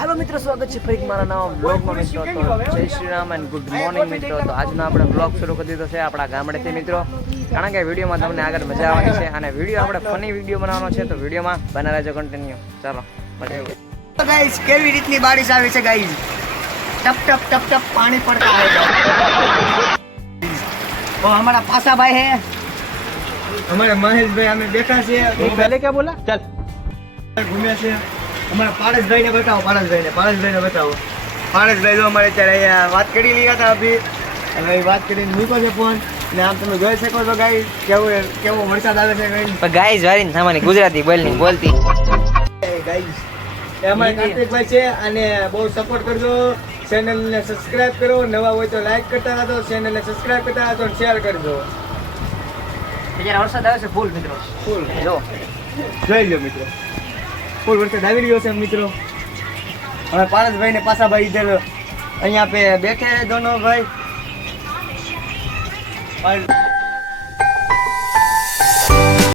Hello मित्रों, स्वागत है फरी मारा नवा ब्लॉग में मित्रों। तो जय Shri Ram and good morning मित्रों। तो આજનો આપણે બ્લોગ શરૂ કરી દીધો છે આપણા ગામડેથી મિત્રો, કારણ કે વિડીયોમાં તમને આગળ મજા આવવાની છે અને વિડીયો આપણે ફની વિડીયો બનાવવાનો છે, તો વિડીયોમાં બના રહેજો કન્ટિન્યુ। ચાલો મળીએ। तो गाइस केवी रीतनी बारिश आवे छे गाइस, टप टप टप टप पानी पड़ता है। वो हमारा पासा भाई है, हमारे महेश भाई हमें देखा छे। पहले क्या बोला? चल घूमे छे। हमारा पारस भाई ने बताओ, पारस भाई ने बताओ। पारस भाई जो हमारे ત્યારે વાત કરી લીધા હતા અભી, હવે વાત કરીને મૂકો છે ફોન ને આમ તમે જોઈ શકો છો ગાઈસ કેવો વરસાદ આવે છે ગાઈસ। पर गाइस वाली सामानी गुजराती बोलती ગાઈસ એ અમારા કાર્તિકભાઈ છે અને બહુ સપોર્ટ કરજો, ચેનલને સબસ્ક્રાઇબ કરો, નવા હોય તો લાઈક કરતા રહેજો, ચેનલને સબસ્ક્રાઇબ કરતા રહેજો અને શેર કરજો। અત્યારે વરસાદ આવે છે ફૂલ મિત્રો, ફૂલ જો જોઈ લો મિત્રો, ફૂલ વરસાદ આવી રહ્યો છે મિત્રો। હવે પારસભાઈ ને પાસાભાઈ ઇધર અહીંયા पे बैठे हैं दोनों भाई।